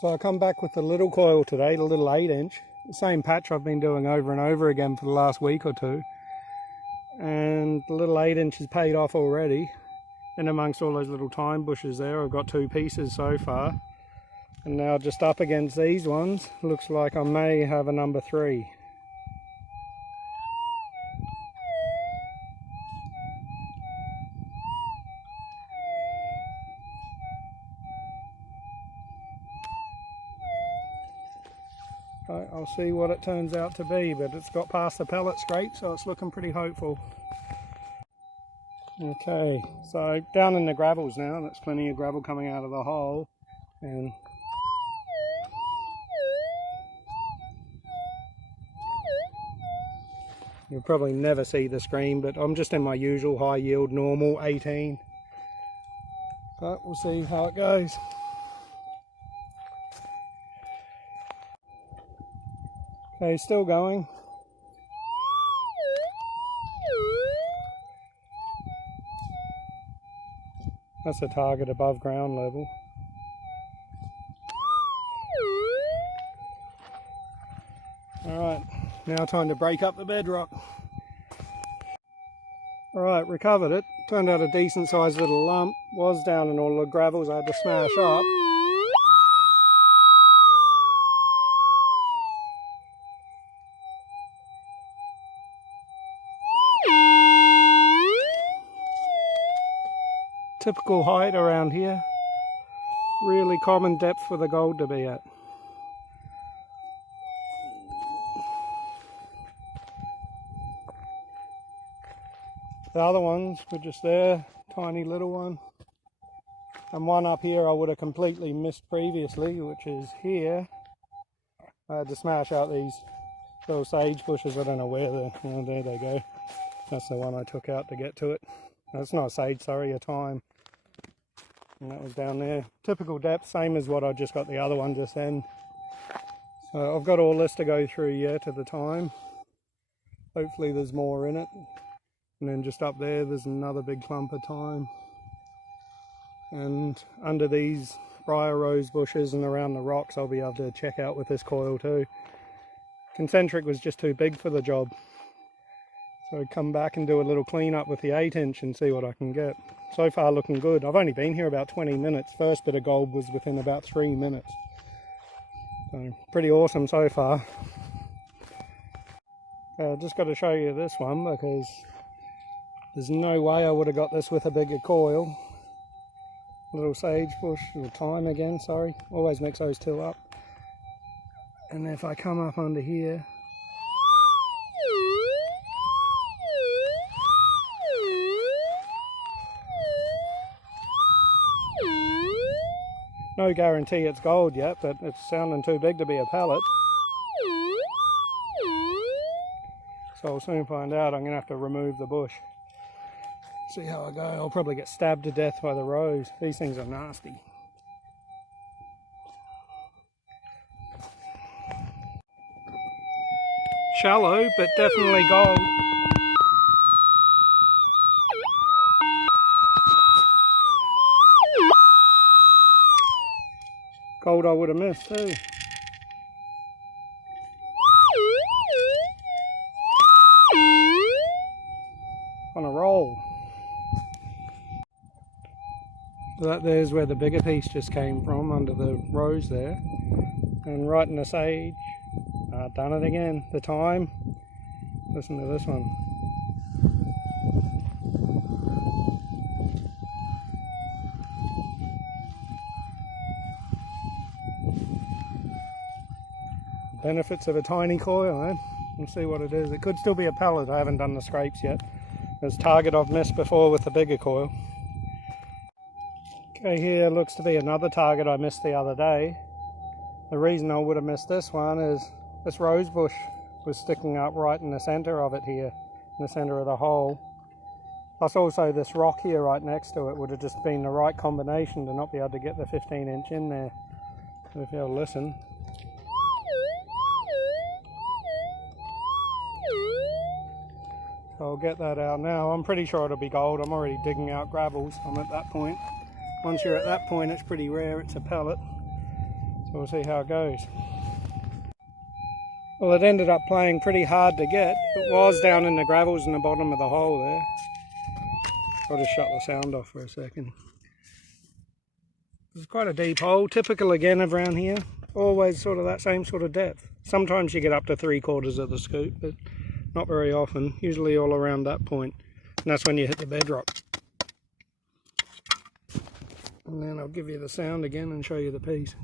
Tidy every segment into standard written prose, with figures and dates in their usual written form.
So I come back with the little coil today, the little 8-inch. The same patch I've been doing over and over again for the last week or two. And the little 8-inch has paid off already. And amongst all those little thyme bushes there, I've got 2 pieces so far. And now just up against these ones, looks like I may have a number 3. I'll see what it turns out to be, but it's got past the pellet scrape, so it's looking pretty hopeful. Okay, so down in the gravels now, there's plenty of gravel coming out of the hole, and you'll probably never see the screen, but I'm just in my usual high yield normal 18. But we'll see how it goes. Okay, still going. That's a target above ground level. Alright, now time to break up the bedrock. Alright, recovered it. Turned out a decent sized little lump. Was down in all the gravels I had to smash up. Typical height around here. Really common depth for the gold to be at. The other ones were just there, tiny little one. And one up here I would have completely missed previously, which is here. I had to smash out these little sage bushes. I don't know where they're, oh, there they go. That's the one I took out to get to it. That's not a sage, sorry, a thyme. And that was down there. Typical depth, same as what I just got the other one just then. So I've got all this to go through yet at the time. Hopefully there's more in it. And then just up there, there's another big clump of thyme. And under these briar rose bushes and around the rocks, I'll be able to check out with this coil too. Concentric was just too big for the job. So I'd come back and do a little clean up with the 8-inch and see what I can get. So far looking good. I've only been here about 20 minutes. First bit of gold was within about 3 minutes. So pretty awesome so far. Just got to show you this one because there's no way I would have got this with a bigger coil. Little sage bush, or thyme again, sorry. Always mix those two up. And if I come up under here, no guarantee it's gold yet, but it's sounding too big to be a pellet. So I'll soon find out. I'm going to have to remove the bush. See how I go. I'll probably get stabbed to death by the rose. These things are nasty. Shallow, but definitely gold. Gold I would have missed too. On a roll. That there's where the bigger piece just came from, under the rose there. And right in the sage. Done it again. The thyme. Listen to this one. Benefits of a tiny coil, eh? We'll see what it is. It could still be a pellet. I haven't done the scrapes yet. There's target I've missed before with the bigger coil. Okay, here looks to be another target I missed the other day. The reason I would have missed this one is this rose bush was sticking up right in the center of it here, in the center of the hole. Plus also this rock here right next to it would have just been the right combination to not be able to get the 15-inch in there. So if you'll listen. So I'll get that out now. I'm pretty sure it'll be gold. I'm already digging out gravels. I'm at that point. Once you're at that point, it's pretty rare. It's a pellet. So we'll see how it goes. Well, it ended up playing pretty hard to get. It was down in the gravels in the bottom of the hole there. I'll just shut the sound off for a second. It's quite a deep hole, typical again of around here. Always sort of that same sort of depth. Sometimes you get up to 3/4 of the scoop, but not very often. Usually all around that point. And that's when you hit the bedrock. And then I'll give you the sound again and show you the piece.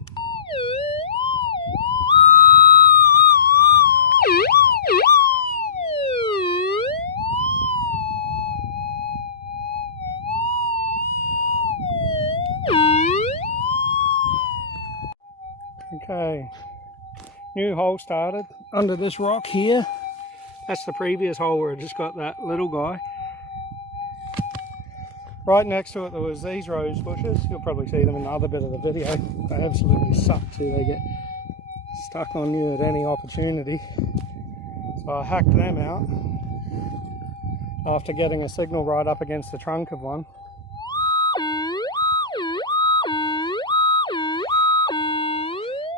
Okay, new hole started under this rock here. That's the previous hole where it just got that little guy. Right next to it there was these rose bushes. You'll probably see them in the other bit of the video. They absolutely suck too. They get stuck on you at any opportunity. So I hacked them out after getting a signal right up against the trunk of one.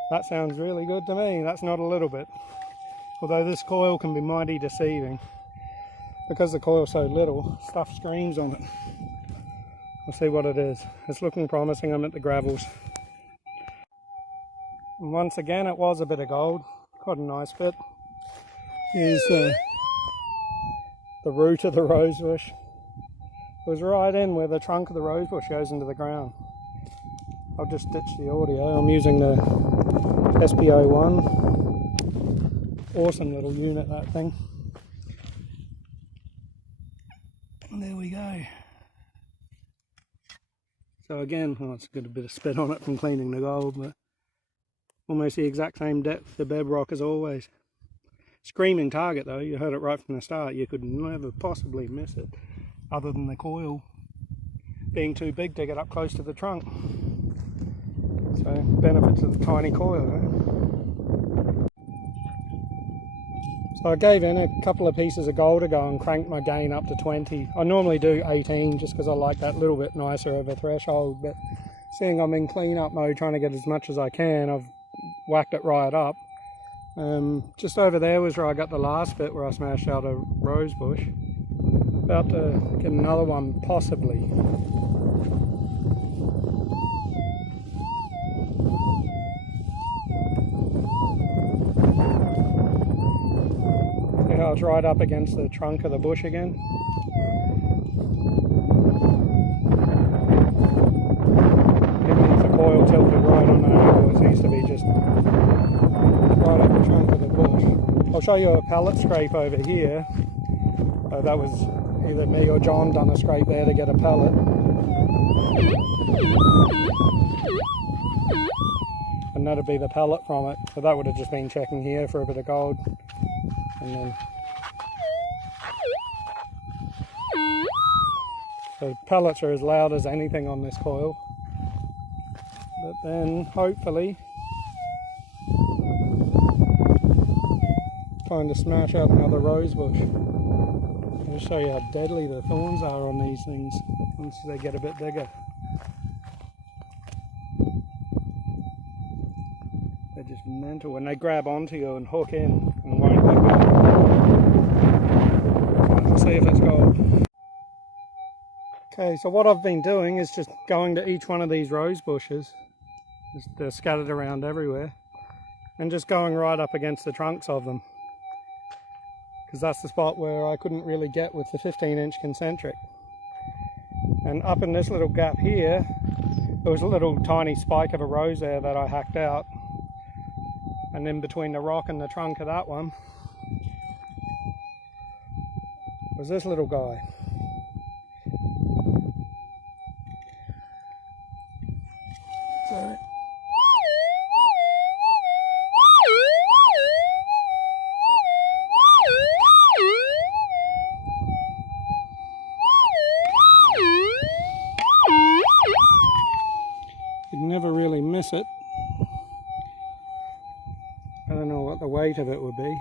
That sounds really good to me. That's not a little bit. Although this coil can be mighty deceiving. Because the coil's so little, stuff screams on it. We'll see what it is. It's looking promising. I'm at the gravels. And once again, it was a bit of gold. Quite a nice bit. Here's the root of the rosebush. It was right in where the trunk of the rosebush goes into the ground. I'll just ditch the audio. I'm using the SPO1. Awesome little unit, that thing. And there we go. So again, well, it's got a bit of spit on it from cleaning the gold, but almost the exact same depth to bedrock as always. Screaming target though, you heard it right from the start. You could never possibly miss it, other than the coil being too big to get up close to the trunk. So, benefits of the tiny coil, right? So I gave in a couple of pieces of gold ago and cranked my gain up to 20. I normally do 18 just because I like that little bit nicer of a threshold, but seeing I'm in clean-up mode trying to get as much as I can, I've whacked it right up. Just over there was where I got the last bit where I smashed out a rose bush. About to get another one, possibly. See how it's right up against the trunk of the bush again? Even if the coil tilted right on an angle, it seems to be just right up the trunk of the bush. I'll show you a pallet scrape over here. That was either me or John done a scrape there to get a pallet. And that'd be the pallet from it. So that would have just been checking here for a bit of gold. And then so pellets are as loud as anything on this coil. But then hopefully trying to smash out another rose bush. I'll just show you how deadly the thorns are on these things once they get a bit bigger. They're just mental when they grab onto you and hook in and won't let go. Let's see if it's gold. Okay, so what I've been doing is just going to each one of these rose bushes. They're scattered around everywhere. And just going right up against the trunks of them. Because that's the spot where I couldn't really get with the 15-inch concentric. And up in this little gap here, there was a little tiny spike of a rose there that I hacked out. And then between the rock and the trunk of that one was this little guy. So you'd never really miss it. I don't know what the weight of it would be.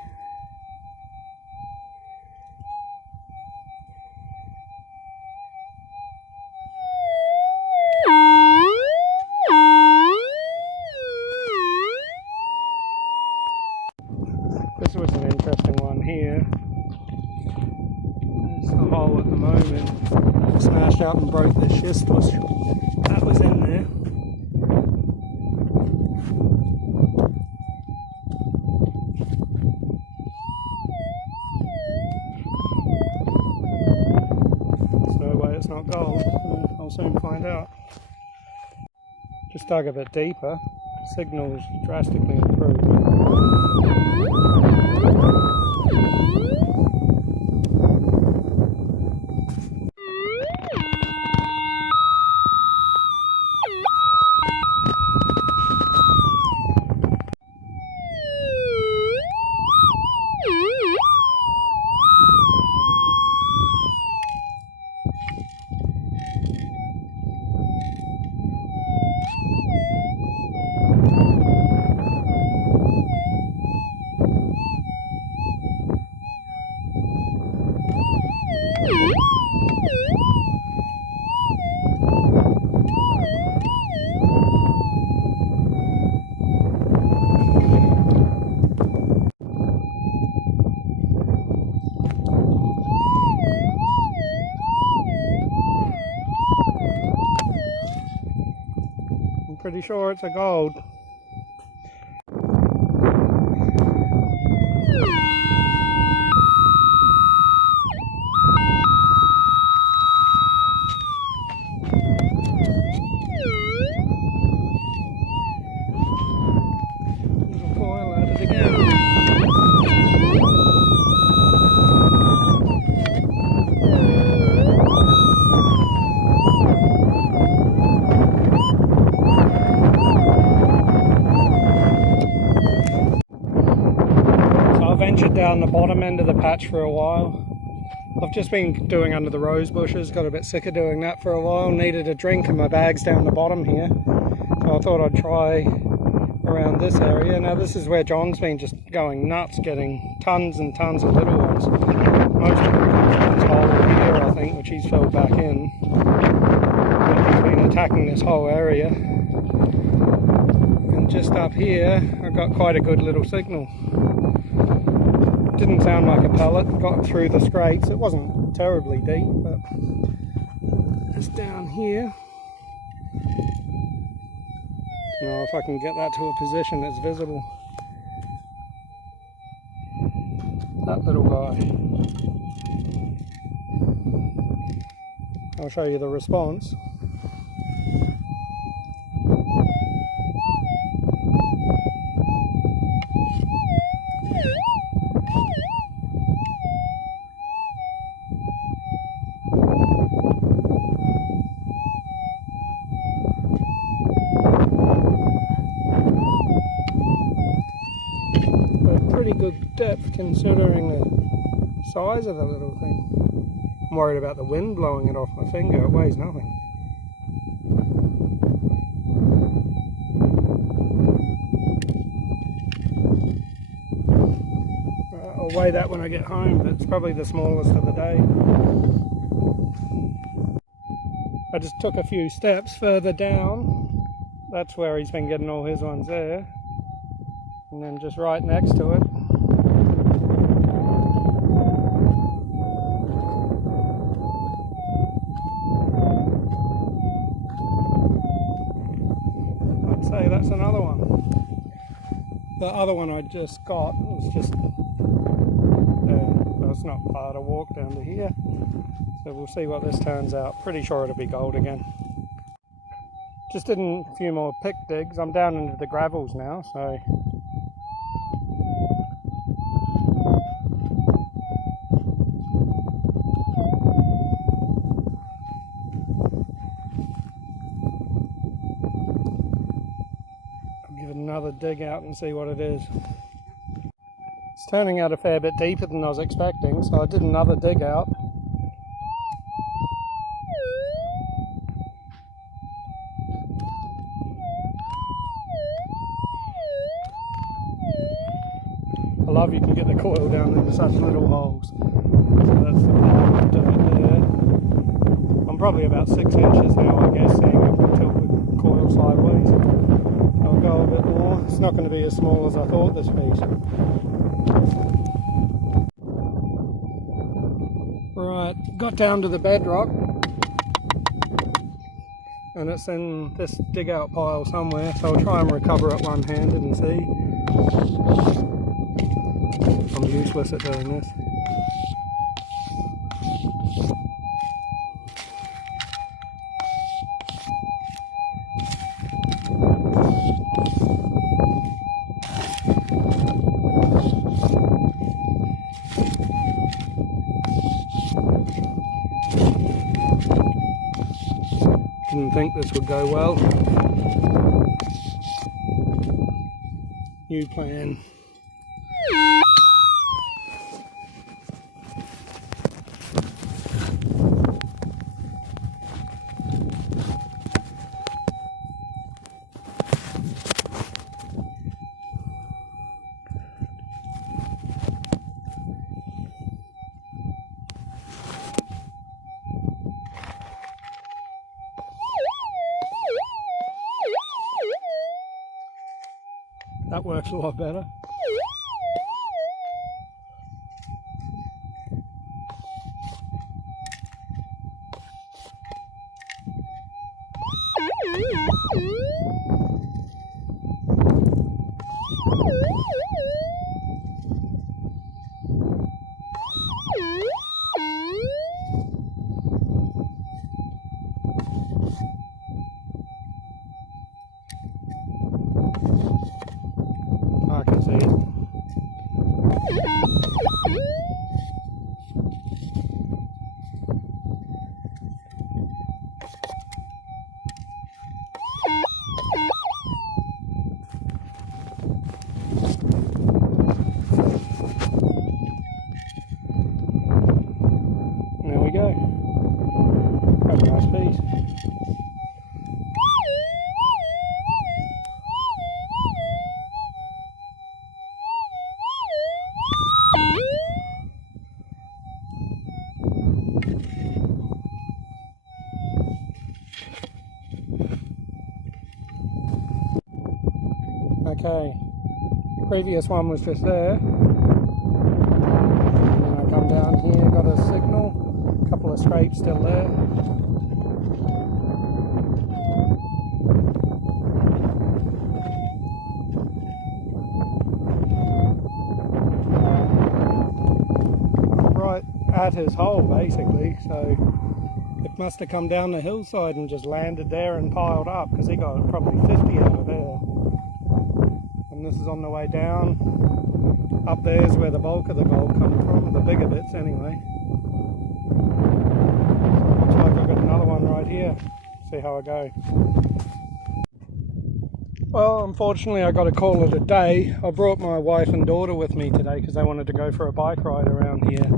hole at the moment. Smashed up and broke the schist that was in there. There's no way it's not gold. I'll soon find out. Just dug a bit deeper. Signal's drastically improved. Pretty sure it's a gold. Little coil at it again. Ventured down the bottom end of the patch for a while. I've just been doing under the rose bushes, got a bit sick of doing that for a while, needed a drink and my bag's down the bottom here. So I thought I'd try around this area. Now this is where John's been just going nuts, getting tons and tons of little ones. Most of them come from this hole here, I think, which he's filled back in. And he's been attacking this whole area. And just up here, I've got quite a good little signal. Didn't sound like a pellet, got through the scrapes. It wasn't terribly deep, but it's down here. Now if I can get that to a position that's visible. That little guy. I'll show you the response. Pretty good depth considering the size of the little thing. I'm worried about the wind blowing it off my finger. It weighs nothing. I'll weigh that when I get home, but it's probably the smallest of the day. I just took a few steps further down. That's where he's been getting all his ones there. And then just right next to it. I'd say that's another one. The other one I just got was just there. It's not far to walk down to here. So we'll see what this turns out. Pretty sure it'll be gold again. Just did a few more pick digs. I'm down into the gravels now, so another dig out and see what it is. It's turning out a fair bit deeper than I was expecting, so I did another dig out. I love you can get the coil down into such little holes. So that's the pile of dirt there. I'm probably about 6 inches now, I guess, seeing if I tilt the coil sideways. I'll go a bit more. It's not going to be as small as I thought this piece. Right, got down to the bedrock and it's in this dig out pile somewhere, so I'll try and recover it one-handed and see. I'm useless at doing this. Didn't think this would go well. New plan. That works a lot better. I can see it. There we go. Have a nice piece. Okay, previous one was just there, and then I come down here, got a signal, a couple of scrapes still there. Right at his hole basically, so it must have come down the hillside and just landed there and piled up, because he got probably 50 out of there. And this is on the way down. Up there is where the bulk of the gold comes from, the bigger bits anyway. Looks like I've got another one right here. See how I go. Well, unfortunately I got to call it a day. I brought my wife and daughter with me today because they wanted to go for a bike ride around here.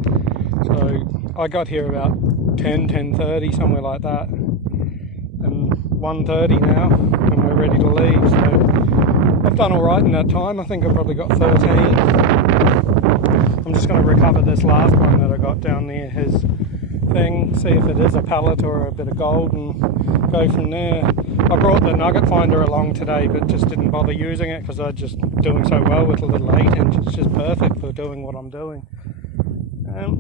So I got here about 10:30, somewhere like that. And 1:30 now, and we're ready to leave. So I've done alright in that time. I think I've probably got 13. I'm just going to recover this last one that I got down near his thing, see if it is a pellet or a bit of gold, and go from there. I brought the nugget finder along today, but just didn't bother using it because I'm just doing so well with a little 8-inch. It's just perfect for doing what I'm doing. I'll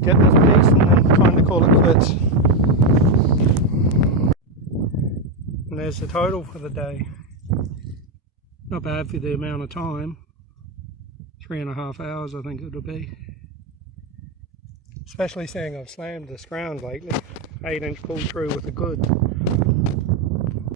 get this piece and then kind of call it quits. And there's the total for the day. Not bad for the amount of time. 3.5 hours I think it'll be. Especially seeing I've slammed this ground lately. 8-inch pull through with a good